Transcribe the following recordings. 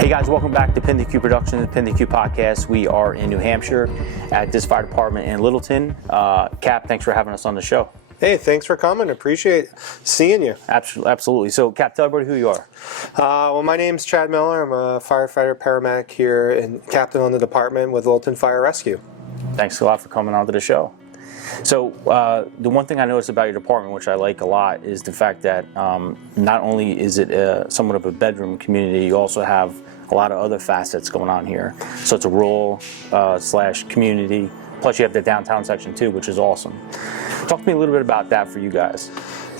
Hey guys, welcome back to PintheQ Productions, PintheQ Podcast. We are in New Hampshire at this fire department in Littleton. Cap, thanks for having us on the show. Hey, thanks for coming. Appreciate seeing you. Absolutely. So, Cap, tell everybody who you are. Well, my name's Chad Miller. I'm a firefighter paramedic here and captain on the department with Littleton Fire Rescue. Thanks a lot for coming on to the show. So, the one thing I noticed about your department, which I like a lot, is the fact that not only is it somewhat of a bedroom community, you also have a lot of other facets going on here. So it's a rural slash community. Plus you have the downtown section too, which is awesome. Talk to me a little bit about that for you guys.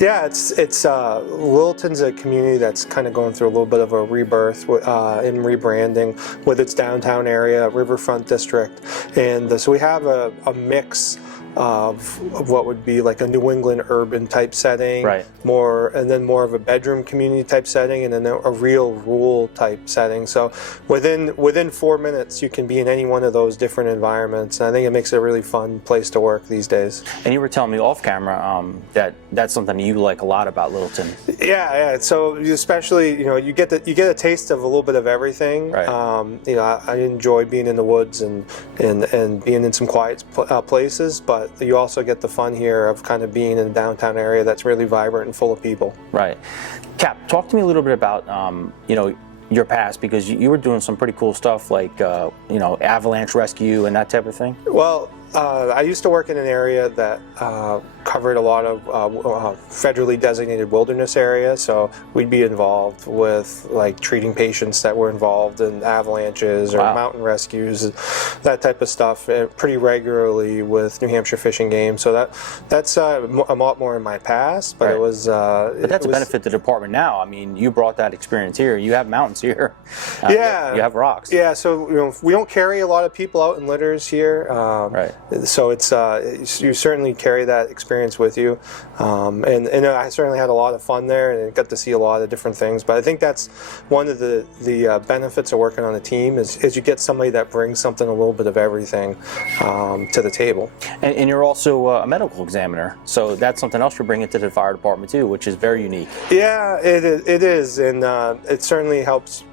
Yeah, it's Littleton's a community that's kind of going through a little bit of a rebirth in rebranding with its downtown area, riverfront district, and so we have a mix of what would be like a New England urban type setting, right? And then more of a bedroom community type setting, and then a real rural type setting. So within 4 minutes, you can be in any one of those different environments. And I think it makes it a really fun place to work these days. And you were telling me off camera that that's something you like a lot about Littleton. Yeah. So especially, you get a taste of a little bit of everything. Right. I enjoy being in the woods and being in some quiet places, but you also get the fun here of kind of being in a downtown area that's really vibrant and full of people. Right. Cap, talk to me a little bit about your past, because you were doing some pretty cool stuff like avalanche rescue and that type of thing. Well, I used to work in an area that covered a lot of federally designated wilderness areas, so we'd be involved with like treating patients that were involved in avalanches or mountain rescues, that type of stuff, pretty regularly with New Hampshire Fish and Game. So that's a lot more in my past, but right. It was. But that's a benefit to the department now. I mean, you brought that experience here. You have mountains here. Yeah. You have rocks. Yeah. So we don't carry a lot of people out in litters here. Right. So it's you certainly carry that experience with you, and I certainly had a lot of fun there and got to see a lot of different things. But I think that's one of the benefits of working on a team is you get somebody that brings something, a little bit of everything, to the table. And you're also a medical examiner, so that's something else you're bringing to the fire department too, which is very unique. Yeah, it is, and it certainly helps.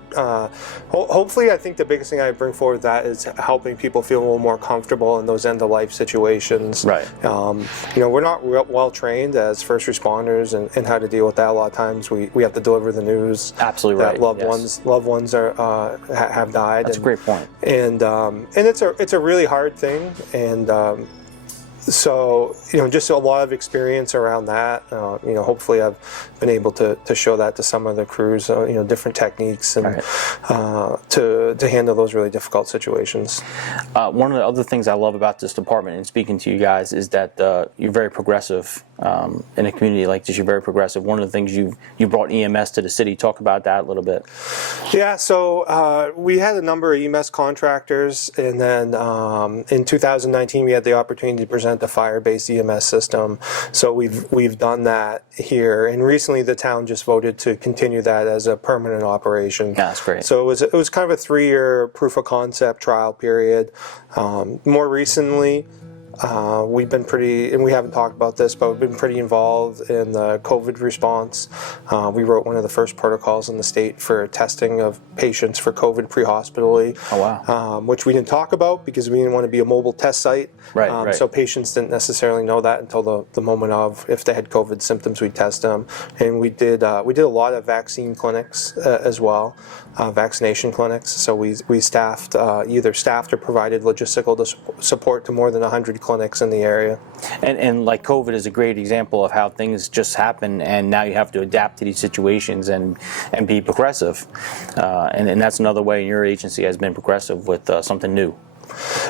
Hopefully, I think the biggest thing I bring forward that is helping people feel a little more comfortable in those end-of-life situations. Right. We're not well trained as first responders and how to deal with that. A lot of times we have to deliver the news. Absolutely that right. loved ones have died. That's a great point. And it's a really hard thing, and so just a lot of experience around that. Hopefully I've been able to show that to some of the crews. Different techniques and right. to handle those really difficult situations. One of the other things I love about this department and speaking to you guys is that you're very progressive. In a community like this, you're very progressive. One of the things you brought EMS to the city. Talk about that a little bit. Yeah, so we had a number of EMS contractors, and then in 2019 we had the opportunity to present the fire-based EMS system. So we've done that here, and recently the town just voted to continue that as a permanent operation. Yeah, that's great. So it was kind of a 3-year proof of concept trial period. More recently, We've been pretty, and we haven't talked about this, but we've been pretty involved in the COVID response. We wrote one of the first protocols in the state for testing of patients for COVID pre-hospitally. Oh, wow. Which we didn't talk about because we didn't want to be a mobile test site. Right. So patients didn't necessarily know that until the moment of, if they had COVID symptoms, we'd test them. And we did a lot of vaccine clinics as well, vaccination clinics. So we staffed, either staffed or provided logistical support to more than 100 clinics in the area. And like COVID is a great example of how things just happen, and now you have to adapt to these situations and be progressive. And that's another way your agency has been progressive with something new.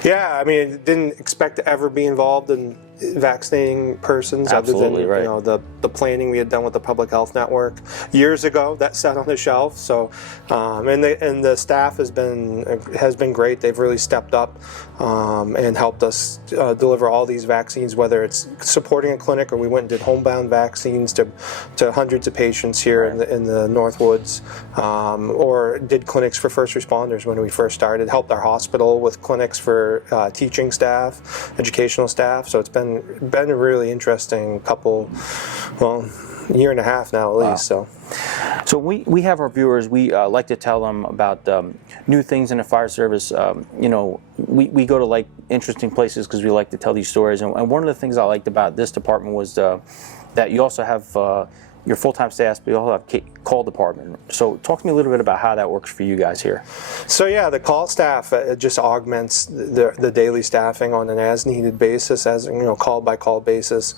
Yeah, I mean, didn't expect to ever be involved in vaccinating persons. Absolutely, other than the planning we had done with the Public Health Network years ago. That sat on the shelf. So, and the staff has been great. They've really stepped up and helped us deliver all these vaccines, whether it's supporting a clinic or we went and did homebound vaccines to hundreds of patients here in the Northwoods, or did clinics for first responders when we first started. Helped our hospital with clinics for teaching staff, educational staff. So it's been a really interesting year and a half now at least. So we have our viewers, we like to tell them about new things in the fire service. We go to like interesting places because we like to tell these stories. And one of the things I liked about this department was that you also have your full-time staff, but you also have call department. So talk to me a little bit about how that works for you guys here. So yeah, the call staff just augments the daily staffing on an as-needed basis, call-by-call basis,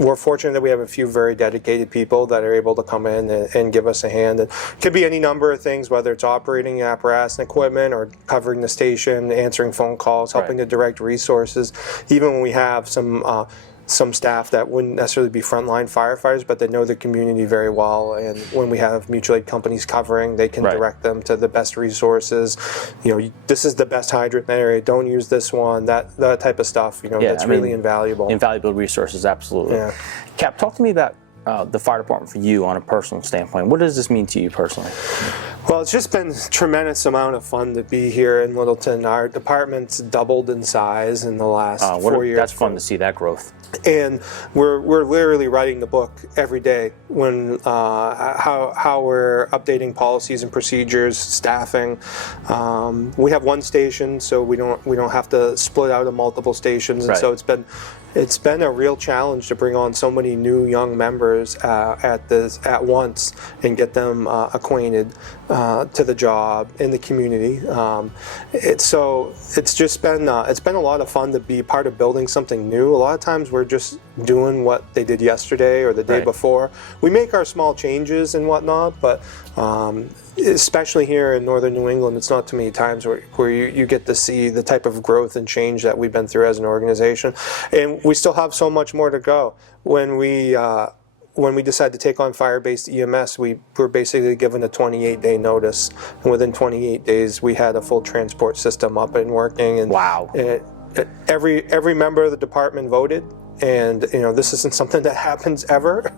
we're fortunate that we have a few very dedicated people that are able to come in and give us a hand. It could be any number of things, whether it's operating apparatus and equipment or covering the station, answering phone calls, helping to direct resources. Even when we have some staff that wouldn't necessarily be frontline firefighters, but they know the community very well. And when we have mutual aid companies covering, they can direct them to the best resources. This is the best hydrant in that area. Don't use this one. That type of stuff. That's really invaluable. Invaluable resources, absolutely. Yeah. Cap, talk to me about the fire department for you on a personal standpoint. What does this mean to you personally? Well, it's just been a tremendous amount of fun to be here in Littleton. Our department's doubled in size in the last 4 years. That's fun to see that growth. And we're literally writing the book every day when how we're updating policies and procedures, staffing. We have one station, so we don't have to split out of multiple stations, and so it's been a real challenge to bring on so many new young members at once and get them acquainted to the job in the community. It's been a lot of fun to be part of building something new. A lot of times we're just doing what they did yesterday or the day before. We make our small changes and whatnot, but especially here in northern New England, it's not too many times where you get to see the type of growth and change that we've been through as an organization. And we still have so much more to go. When we decided to take on fire-based EMS, we were basically given a 28-day notice. And within 28 days, we had a full transport system up and working. And wow. Every member of the department voted. And this isn't something that happens ever,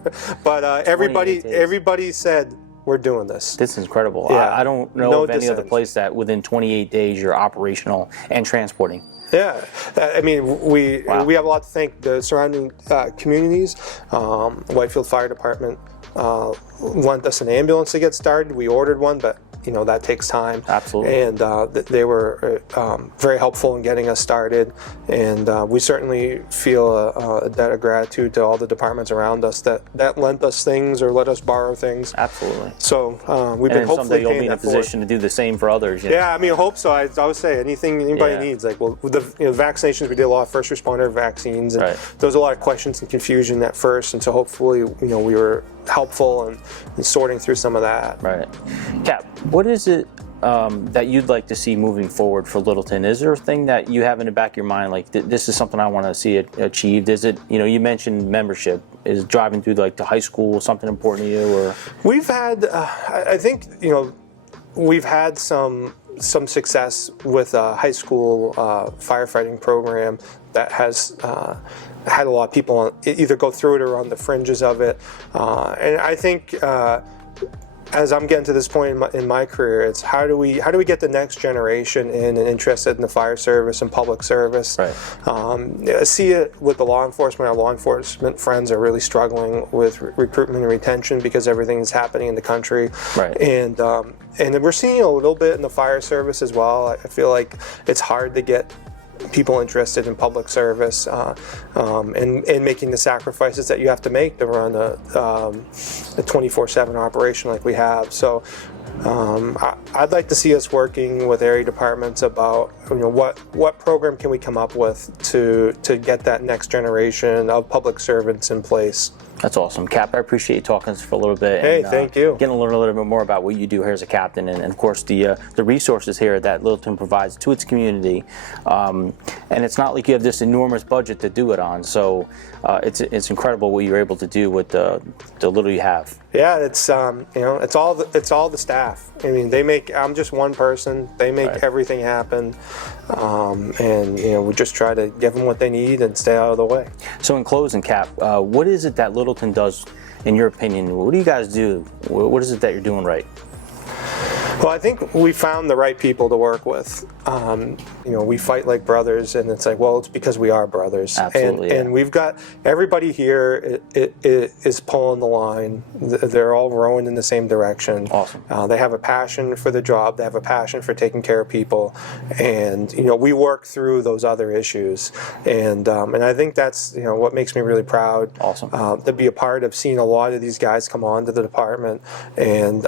but everybody said, we're doing this. This is incredible. Yeah. I don't know of any other place that within 28 days you're operational and transporting. Yeah, I mean, we have a lot to thank the surrounding communities. Whitefield Fire Department lent us an ambulance to get started. We ordered one, but that takes time. Absolutely. And they were very helpful in getting us started. And we certainly feel a debt of gratitude to all the departments around us that lent us things or let us borrow things. Absolutely. So we've been hopefully someday you'll be in a position to do the same for others. Yeah, I mean, I hope so. I always say anything anybody needs. Like, with the vaccinations, we did a lot of first responder vaccines, and there was a lot of questions and confusion at first. And so hopefully, we were helpful in sorting through some of that. Right. Cap, what is it that you'd like to see moving forward for Littleton? Is there a thing that you have in the back of your mind, like this is something I want to see achieved? Is it, you mentioned membership. Is driving through like the high school something important to you? Or we've had, I think, we've had some success with a high school firefighting program that has had a lot of people either go through it or on the fringes of it. And I think as I'm getting to this point in my career, it's how do we get the next generation in and interested in the fire service and public service. Right. I see it with the law enforcement. Our law enforcement friends are really struggling with recruitment and retention because everything is happening in the country. Right. And we're seeing a little bit in the fire service as well. I feel like it's hard to get people interested in public service and making the sacrifices that you have to make to run a 24/7 operation like we have. So I'd like to see us working with area departments about what program can we come up with to get that next generation of public servants in place. That's awesome. Cap, I appreciate you talking to us for a little bit. Hey, and, thank you. Getting to learn a little bit more about what you do here as a captain, and of course the resources here that Littleton provides to its community. And it's not like you have this enormous budget to do it on, so it's incredible what you're able to do with the little you have. Yeah, it's it's all the staff. I mean, I'm just one person. They make Right. everything happen, and we just try to give them what they need and stay out of the way. So in closing, Cap, what is it that Littleton does, in your opinion? What do you guys do? What is it that you're doing right? Well, I think we found the right people to work with. We fight like brothers, and it's like, well, it's because we are brothers. Absolutely, And we've got everybody here is pulling the line. They're all rowing in the same direction. Awesome. They have a passion for the job. They have a passion for taking care of people, and we work through those other issues. And I think that's what makes me really proud. Awesome. To be a part of seeing a lot of these guys come on to the department and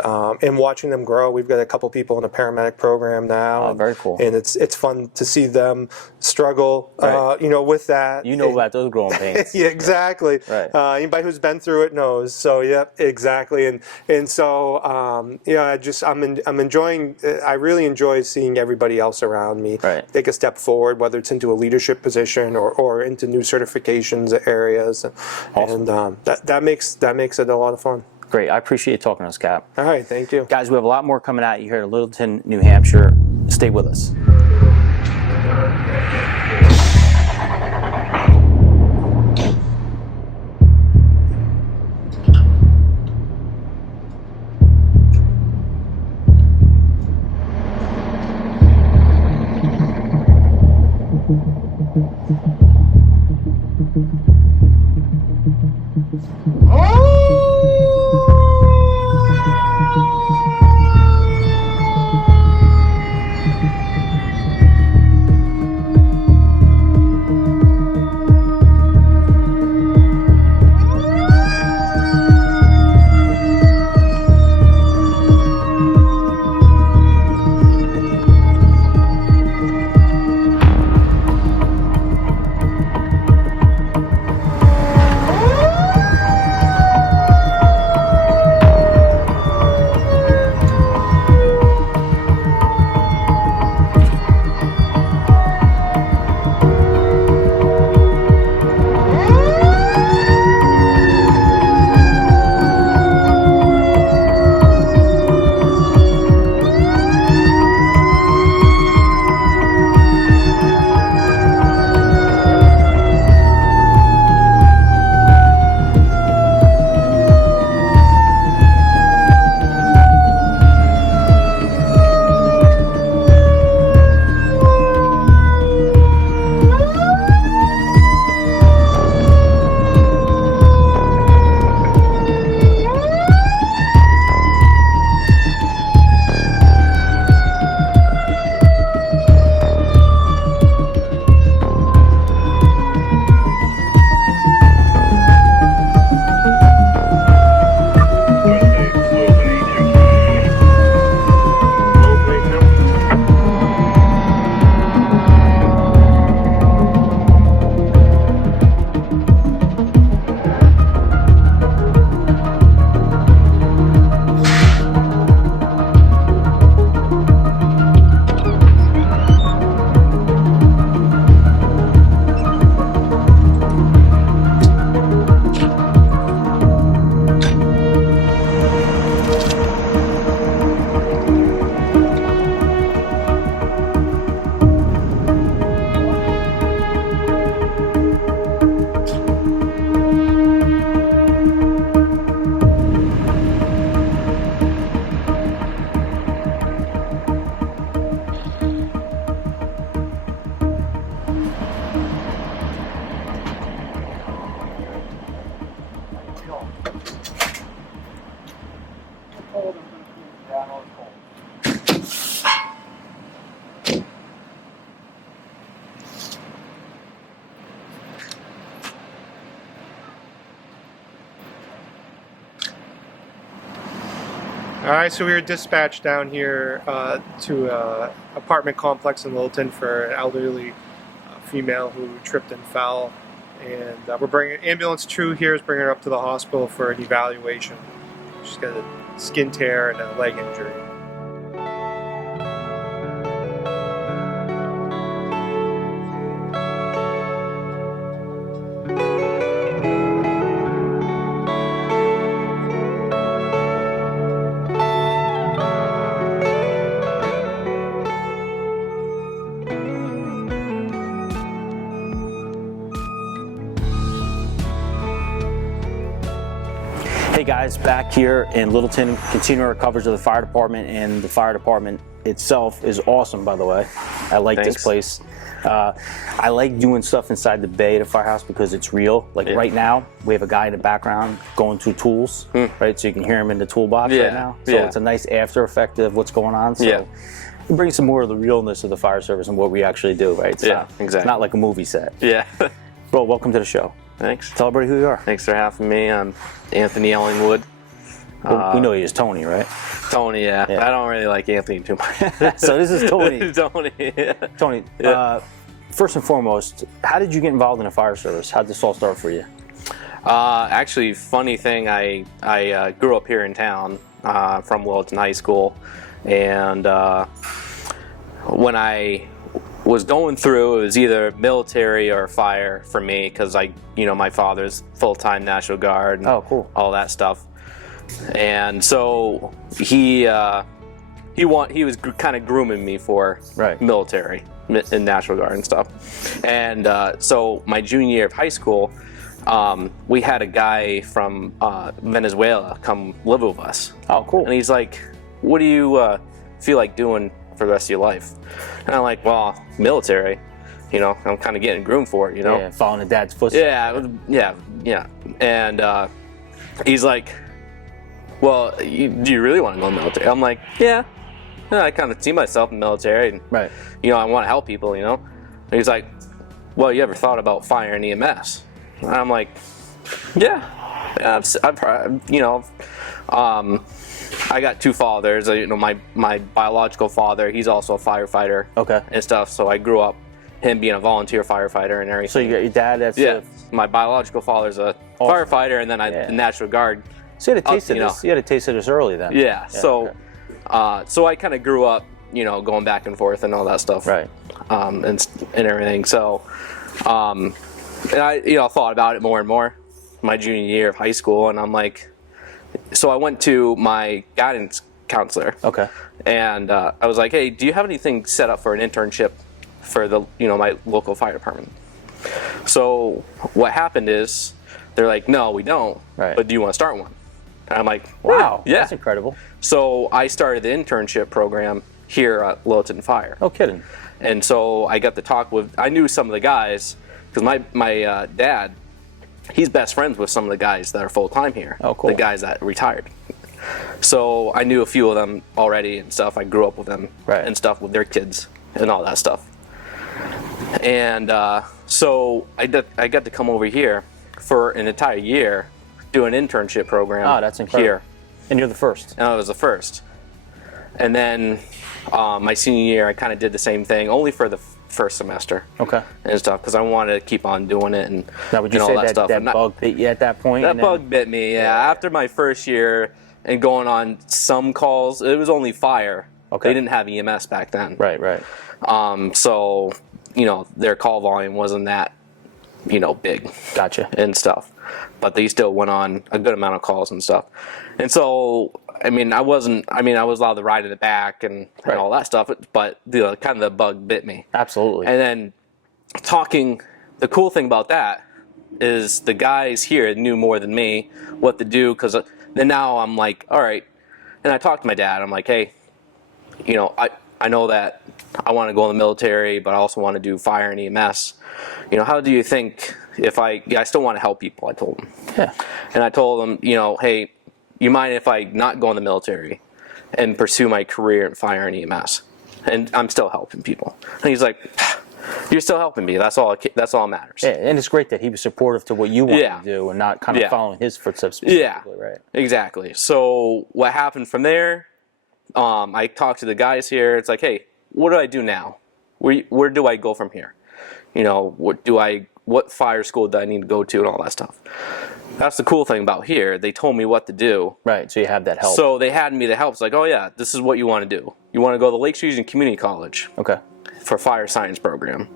watching them grow. We've got a couple people in a paramedic program now. Oh, very cool. And it's fun to see them struggle, Right. with that. About those growing pains. Yeah, exactly. Right. Anybody who's been through it knows. So, yep, exactly. And so, I'm enjoying. I really enjoy seeing everybody else around me Right. take a step forward, whether it's into a leadership position or into new certifications areas. Awesome. And that makes it a lot of fun. Great. I appreciate you talking to us, Cap. All right, thank you. Guys, we have a lot more coming at you here at Littleton, New Hampshire. Stay with us. All right, so we were dispatched down here to an apartment complex in Littleton for an elderly female who tripped and fell, and we're bringing ambulance crew here is bringing her up to the hospital for an evaluation. She's got a skin tear and a leg injury. Hey guys, back here in Littleton, continuing our coverage of the fire department, and the fire department itself is awesome, by the way. I like this place. I like doing stuff inside the bay at a firehouse because it's real. Like right now, we have a guy in the background going through tools, right? So you can hear him in the toolbox right now. So it's a nice after effect of what's going on. So it brings some more of the realness of the fire service and what we actually do, right? It's exactly. It's not like a movie set. Yeah. Bro, welcome to the show. Thanks. Tell everybody who you are. Thanks for having me. I'm Anthony Ellingwood. We know you as Tony, right? Tony, yeah. I don't really like Anthony too much. So this is Tony. Tony, yeah. Tony, first and foremost, how did you get involved in the fire service? How did this all start for you? Actually, funny thing, I grew up here in town from Littleton High School, and when I was going through, it was either military or fire for me, because my father's full-time National Guard and all that stuff. And so he was kind of grooming me for military and National Guard and stuff. And so my junior year of high school, we had a guy from Venezuela come live with us. Oh, cool. And he's like, what do you feel like doing for the rest of your life? And I'm like, well, military, I'm kind of getting groomed for it, Yeah, following the dad's footsteps. Yeah. And he's like, well, do you really want to go in the military? I'm like, yeah, I kind of see myself in the military, and I want to help people, And he's like, well, you ever thought about fire and EMS? And I'm like, yeah, I got two fathers. My biological father, he's also a firefighter. And stuff. So I grew up him being a volunteer firefighter and everything. So you got your dad. That's my biological father's a firefighter, and then the National Guard. So you had a taste of this. You had a taste of this early then. Yeah. So I kind of grew up, going back and forth and all that stuff. Right. And everything. So, and I thought about it more and more my junior year of high school, and I'm like. So I went to my guidance counselor. And I was like, hey, do you have anything set up for an internship for the, my local fire department? So what happened is they're like, no, we don't. But do you want to start one? And I'm like, wow, that's incredible. So I started the internship program here at Littleton Fire. No kidding. And so I got to talk with, I knew some of the guys, because my dad, he's best friends with some of the guys that are full-time here. Oh, cool. The guys that retired. So I knew a few of them already and stuff. I grew up with them and stuff with their kids and all that stuff. And so I got to come over here for an entire year, do an internship program. Oh, that's incredible. Here. And you're the first. And I was the first. And then my senior year, I kind of did the same thing, only for the first semester. And stuff, because I wanted to keep on doing it and now, would you all say that stuff. That bug bit you at that point? That bug bit me, yeah. After my first year and going on some calls, it was only fire. They didn't have EMS back then. Right. So, their call volume wasn't that, big. Gotcha. And stuff. But they still went on a good amount of calls and stuff. And so, I was allowed to ride in the back and all that stuff, but kind of the bug bit me. Absolutely. And then the cool thing about that is the guys here knew more than me what to do, because then now I'm like, all right. And I talked to my dad. I'm like, hey, I know that I want to go in the military, but I also want to do fire and EMS. How do you think I still want to help people, I told him. Yeah. And I told him, hey, you mind if I not go in the military and pursue my career in fire and EMS? And I'm still helping people. And he's like, you're still helping me. That's all matters. Yeah, and it's great that he was supportive to what you wanted to do and not kind of following his footsteps specifically, right? Exactly. So what happened from there, I talked to the guys here. It's like, hey, what do I do now? Where do I go from here? What fire school do I need to go to and all that stuff? That's the cool thing about here. They told me what to do. Right, so you have that help. So they had me the help. It's like, oh yeah, this is what you want to do. You want to go to the Lakes Region Community College. Okay. For fire science program.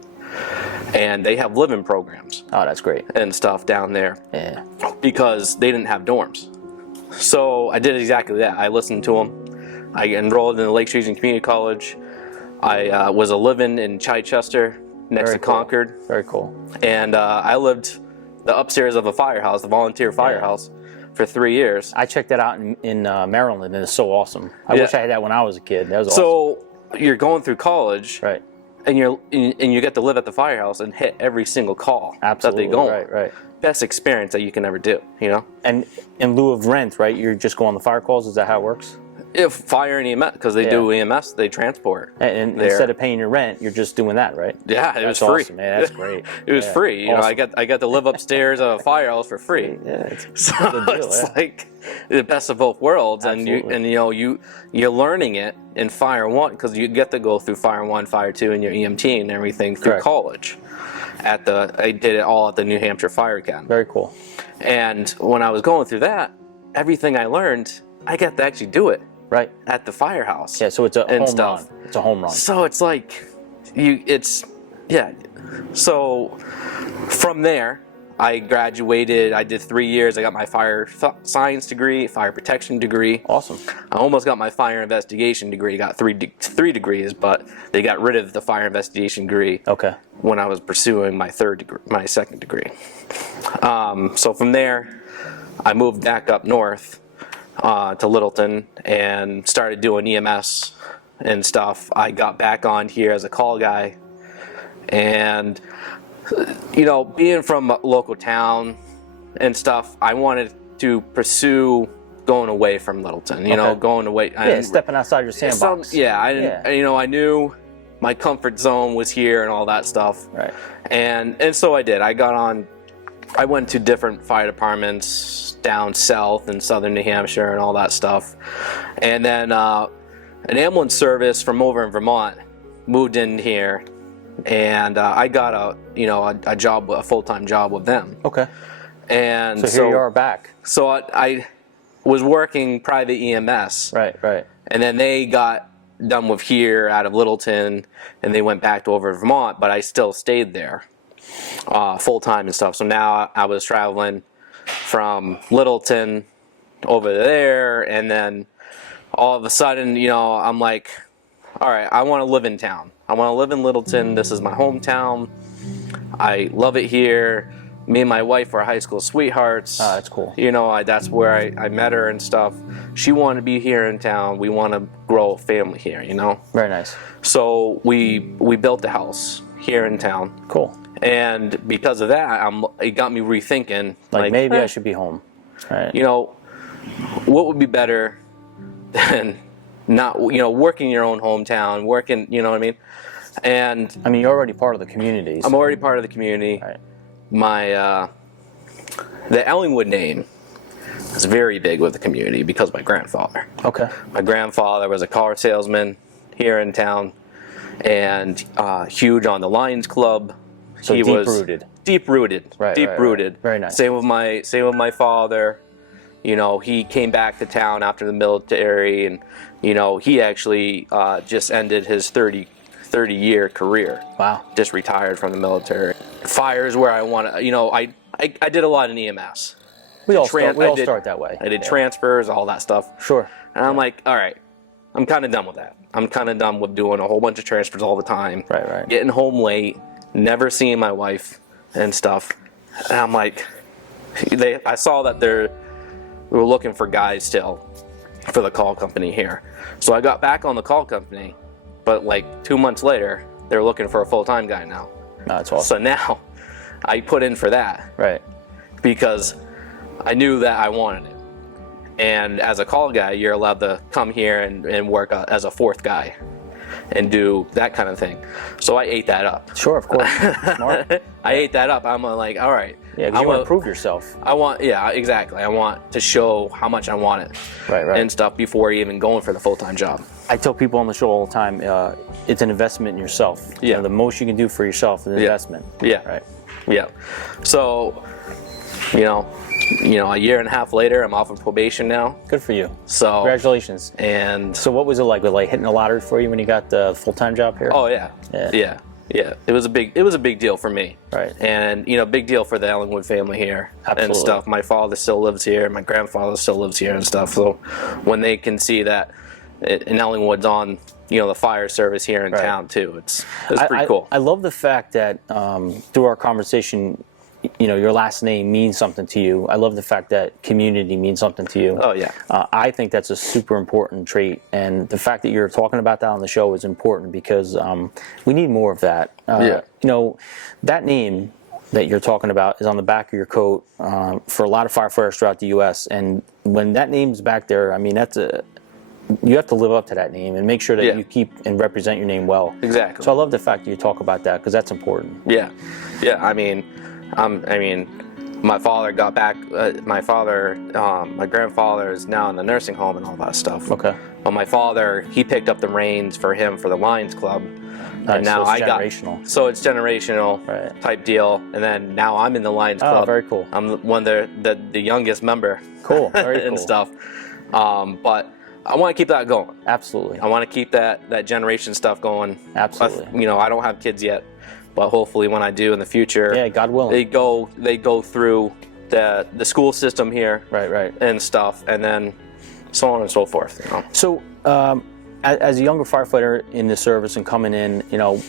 And they have living programs. Oh, that's great. And stuff down there. Yeah. Because they didn't have dorms. So I did exactly that. I listened to them. I enrolled in the Lakes Region Community College. I was a living in Chichester, next to Concord. Very cool. And I lived the upstairs of a firehouse, the volunteer firehouse, for 3 years. I checked that out in Maryland, and it's so awesome. I wish I had that when I was a kid. That was awesome. So you're going through college, right? And you get to live at the firehouse and hit every single call that they go on. Right. Best experience that you can ever do, And in lieu of rent, right? You're just going on the fire calls. Is that how it works? If fire and EMS, because they do EMS, they transport. And instead of paying your rent, you're just doing that, right? Yeah, it was free. Awesome, man. That's great. It was free. Awesome. I got to live upstairs at a firehouse for free. Yeah, it's so a good deal, it's like the best of both worlds. Absolutely. And you're learning it in Fire 1 because you get to go through Fire 1, Fire 2, and your EMT and everything through college. I did it all at the New Hampshire Fire Academy. Very cool. And when I was going through that, everything I learned, I got to actually do it. Right. At the firehouse. Yeah, so it's a home stuff. run. It's a home run. So it's like, So from there, I graduated. I did 3 years. I got my fire science degree, fire protection degree. Awesome. I almost got my fire investigation degree. Got three degrees, but they got rid of the fire investigation degree. Okay. When I was pursuing my second degree. So from there, I moved back up north. To Littleton and started doing EMS and stuff. I got back on here as a call guy, and being from a local town and stuff, I wanted to pursue going away from Littleton. Going away. Stepping outside your sandbox. I knew my comfort zone was here and all that stuff. Right. And so I did. I went to different fire departments down south in southern New Hampshire and all that stuff. And then an ambulance service from over in Vermont moved in here, and I got a job, a full-time job with them. Okay. And so here you are back. So I was working private EMS. Right. And then they got done with here out of Littleton, and they went back to over Vermont, but I still stayed there. Full-time and stuff. So now I was traveling from Littleton over there, and then all of a sudden, I'm like, all right, I want to live in town. I want to live in Littleton. This is my hometown. I love it here. Me and my wife were high school sweethearts. Oh, that's cool. That's where I met her and stuff. She wanted to be here in town. We want to grow a family here, Very nice. So we built a house here in town. Cool. And because of that, it got me rethinking. Like maybe I should be home. Right. What would be better than not, working in your own hometown, working, you know what I mean? And you're already part of the community. So. I'm already part of the community. Right. The Ellingwood name is very big with the community because of my grandfather. Okay. My grandfather was a car salesman here in town, and huge on the Lions Club. So he was deep rooted. Right. Very nice. Same with my father. He came back to town after the military, and he actually just ended his 30-year career. Wow. Just retired from the military. Fire is where I want to. I did a lot in EMS. We all start that way. I did transfers, all that stuff. Sure. And I'm like, all right, I'm kind of done with that. I'm kind of done with doing a whole bunch of transfers all the time. Right. Getting home late, never seeing my wife and stuff. And I'm like, I saw that we were looking for guys still for the call company here. So I got back on the call company, but like 2 months later, they're looking for a full-time guy now. No, that's awesome. So now I put in for that. Right. Because I knew that I wanted it. And as a call guy, you're allowed to come here and work as a fourth guy and do that kind of thing. So I ate that up. Sure, of course. Smart. I ate that up. I'm like, all right. Yeah, because you want to prove yourself. Yeah, exactly. I want to show how much I want it. Right. And stuff before even going for the full-time job. I tell people on the show all the time, it's an investment in yourself. Yeah. You know, the most you can do for yourself is an investment. Yeah. Right. Yeah. So, a year and a half later, I'm off of probation now. Good for you. So congratulations. And so what was it like? Was it like hitting the lottery for you when you got the full-time job here? Oh yeah. It was a big deal for me. Right. And big deal for the Ellingwood family here. Absolutely. And stuff. My father still lives here. My grandfather still lives here and stuff. So when they can see that in Ellingwood's on the fire service here in town too, it's pretty cool. I love the fact that through our conversation, your last name means something to you. I love the fact that community means something to you. Oh yeah. I think that's a super important trait, and the fact that you're talking about that on the show is important because we need more of that. That name that you're talking about is on the back of your coat for a lot of firefighters throughout the U.S. And when that name's back there, I mean, you have to live up to that name and make sure that you keep and represent your name well. Exactly. So I love the fact that you talk about that because that's important. Yeah. I mean, my father got back. My grandfather is now in the nursing home and all that stuff. Okay. But my father, he picked up the reins for him for the Lions Club. Nice. And now so it's I generational. So it's generational type deal. And then now I'm in the Lions Club. Oh, very cool. I'm one of the youngest member. Cool. Very and cool. stuff. But I want to keep that going. Absolutely. I want to keep that generation stuff going. Absolutely. I don't have kids yet, but hopefully when I do in the future, yeah, God willing, they go through the school system here, right, and stuff, and then so on and so forth. So, as a younger firefighter in the service and coming in,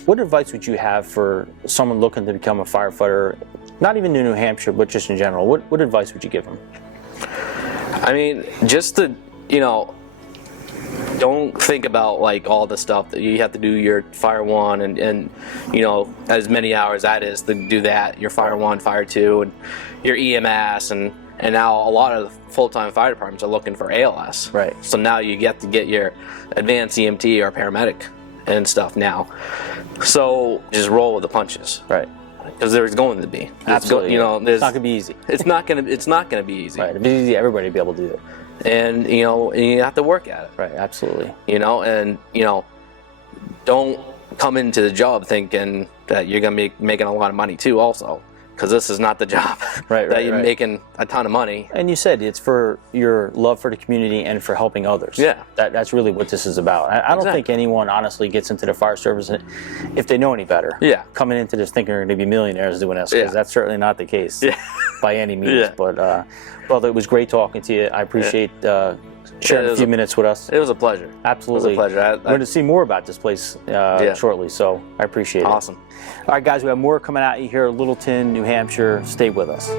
what advice would you have for someone looking to become a firefighter, not even in New Hampshire, but just in general? What advice would you give them? I mean, just to don't think about like all the stuff that you have to do your Fire 1 and as many hours that is to do that, your Fire 1, Fire 2, and your EMS, and now a lot of the full-time fire departments are looking for ALS. Right. So now you get to get your advanced EMT or paramedic and stuff now. So just roll with the punches. Right. Because there's going to be. Absolutely. It's not gonna be easy. It's not gonna be easy. Right. If it's easy, everybody would be able to do it. And you have to work at it. Right. Absolutely. And don't come into the job thinking that you're gonna be making a lot of money too. Also, because this is not the job. Right. That you're making a ton of money. And you said it's for your love for the community and for helping others. Yeah. That's really what this is about. I don't think anyone honestly gets into the fire service if they know any better. Yeah. Coming into this thinking they're going to be millionaires doing this, because that's certainly not the case by any means. Yeah. But, well, it was great talking to you. I appreciate sharing a few minutes with us. It was a pleasure. Absolutely. It was a pleasure. We're going to see more about this place shortly, so I appreciate it. Awesome. All right, guys, we have more coming at you here in Littleton, New Hampshire. Stay with us.